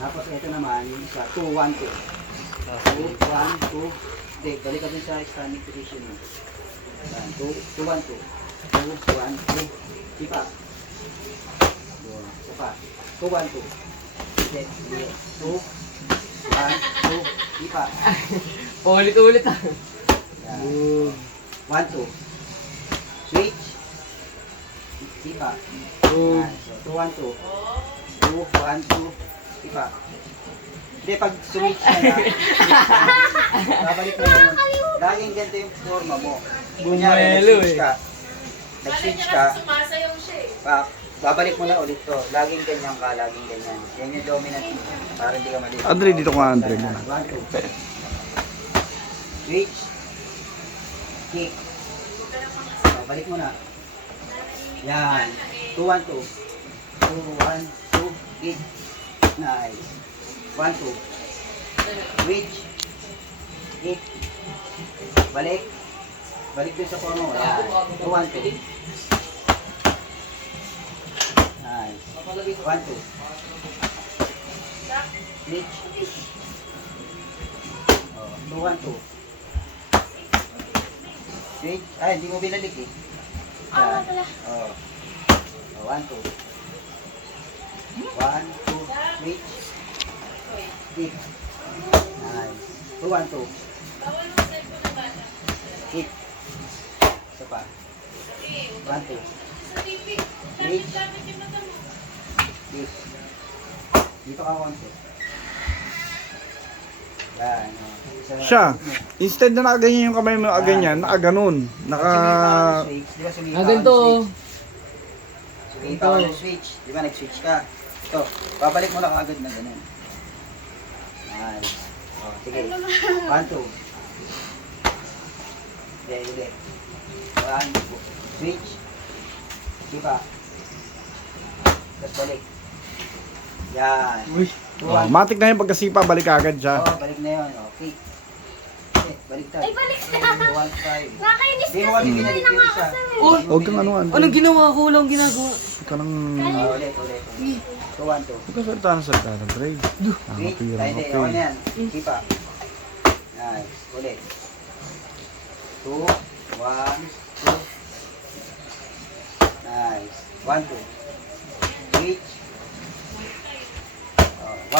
Tapos ito naman, yung isa, 2, 1, 2. 2, 1, 2. Hindi, balik ka dun sa standing position mo. 2, 1, 2. 2, 1, 2. Ipa. Isa pa. 2, 1, 2. Hindi, 2, 1, 2. Ipa. Ulit-ulit ah. 1, 2. Switch. Ipa. Yan. So, 2, 1, 2. 2, 1, 2. Ipa. Hindi, pag switch ka na, babalik mo yun. Laging ganito yung forma mo. Kunyari, nag-switch ka. Nag-switch ka. Sumasayaw siya eh. Babalik mo na ulit to. Laging ganyan ka, laging ganyan. Yan yung dominant mo. Para hindi ka mali. Andre, dito ka, Andre. 1, 2. Switch. Kick. Babalik mo na. Yan. 2, 1, 2. 2, 1, 2. Kick. Nice. 1, 2. Switch. Kick. Balik. Balik din sa forma mo. Yan. 2, 1, 2. Nice. 1, 2. Switch. 2, 1, 2. Switch. Ay, hindi mo binalik eh. Yan. Oh. 1, 2. 1, 2. Switch. Kick. Nice. 2, 1, 2. Kick. Isa pa. 1, 2. Switch. Kick. Dito ka 1, 2. Yan. Oh. Siya, instead na nakaganyan yung kamay mo, nakaganyan, nakaganon. Naka... Ganito. Kita ko ng switch. Di ba nag-switch ka? Ito, babalik mo lang agad na ganun. Nice. Oh, sige. 1, 2. Hindi, ulit. 1, 2. Switch. Di ba? Tapos balik. Yan. 2, Oh, 1. matik na yung pagkasipa, balik agad siya. Oh, balik na yun. Okay. Okay, baliktad. Ay, balik na. 2, 1, 5. Nakakainis Hindi mo kasi binalik yung isa. Uy! Huwag kang ano, Andre. Anong ginawa ko? Walang ginagawa. Huwag ka nang... Ulit. 2, 1, 2. Huwag ka salita ng salita, Andre. Wait, Pira, hindi, okay na okay. yan. Kipa. Nice. Ulit. 2, 1, 2. Nice. 1, 2. Switch. 1.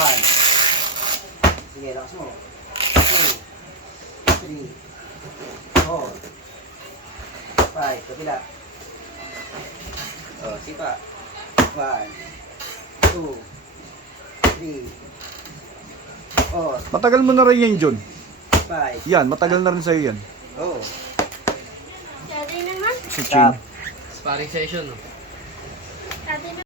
Sige, lakas mo. 2, 3, 4, 5. Kapila. Oh, sipa. 1, 2, 3, 4, Matagal mo na rin yan, John. 5. Yan, matagal na rin sa'yo yan. Oh. Dati naman. Si Chin. Sparring session. Dati naman.